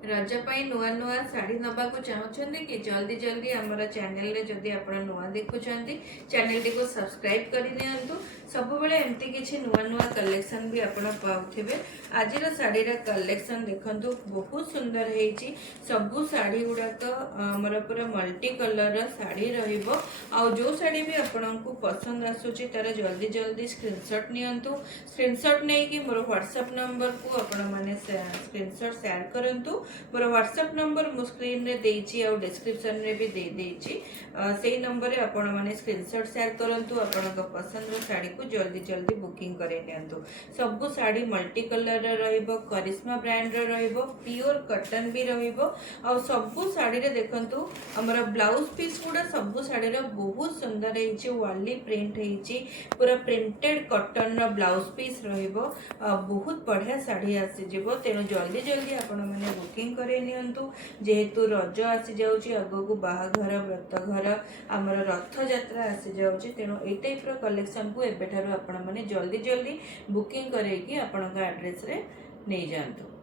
रज पाई नुआ नुआ शाढ़ी नबाक चाहते कि जल्दी जल्दी आमर चैनल रे जदि आप नुआ देखुं चैनल टी को सब्सक्राइब करनी सब बेले एमती किसी नुआ नुआ कलेक्शन भी आप पाथे। आज शाढ़ी कलेक्शन देखु बहुत सुंदर है। सबू शाढ़ी गुड़ाक आमर पूरा मल्टी कलर शाढ़ी जो शाढ़ी भी आपको पसंद आसूची तार जल्दी जल्दी स्क्रीनशॉट नियंतु। स्क्रीनशॉट नहीं कि मोर व्हाट्सएप नंबर को आपने स्क्रीनशॉट शेयर करंतु। मोर व्हाट्सएप नंबर मु स्क्रीन रे देइची आ डिस्क्रिप्शन रे भी दे देइची। सेही नंबर रे आपण माने स्क्रीनशॉट शेयर करंतु। आपनका पसंद रो साड़ी को जल्दी जल्दी बुकिंग करे नियंतु। सब साड़ी मल्टी कलर रे रहइबो, करिश्मा ब्रांड रे रहइबो, प्योर कॉटन भी रहइबो। आ सब साड़ी रे देखंतु हमर ब्लाउज पीस गुडा सब साड़ी रे बहुत सुंदर हेची। वाली प्रिंट हेची, पूरा प्रिंटेड कॉटन रो ब्लाउज पीस रहइबो। बहुत बढ़िया साड़ी आसी जिवो। तेनो जल्दी जल्दी आपण माने बुकिंग करे नियंतु। जेहेतु रज आसी जाउची, अगो बाहाघर व्रतघर आमर रथ यात्रा आसी जाउची, तेणु एई टाइप रो कलेक्शन को एबेठारु आपण माने जल्दी जल्दी बुकिंग करैकी आपणका एड्रेस रे नै जांतु।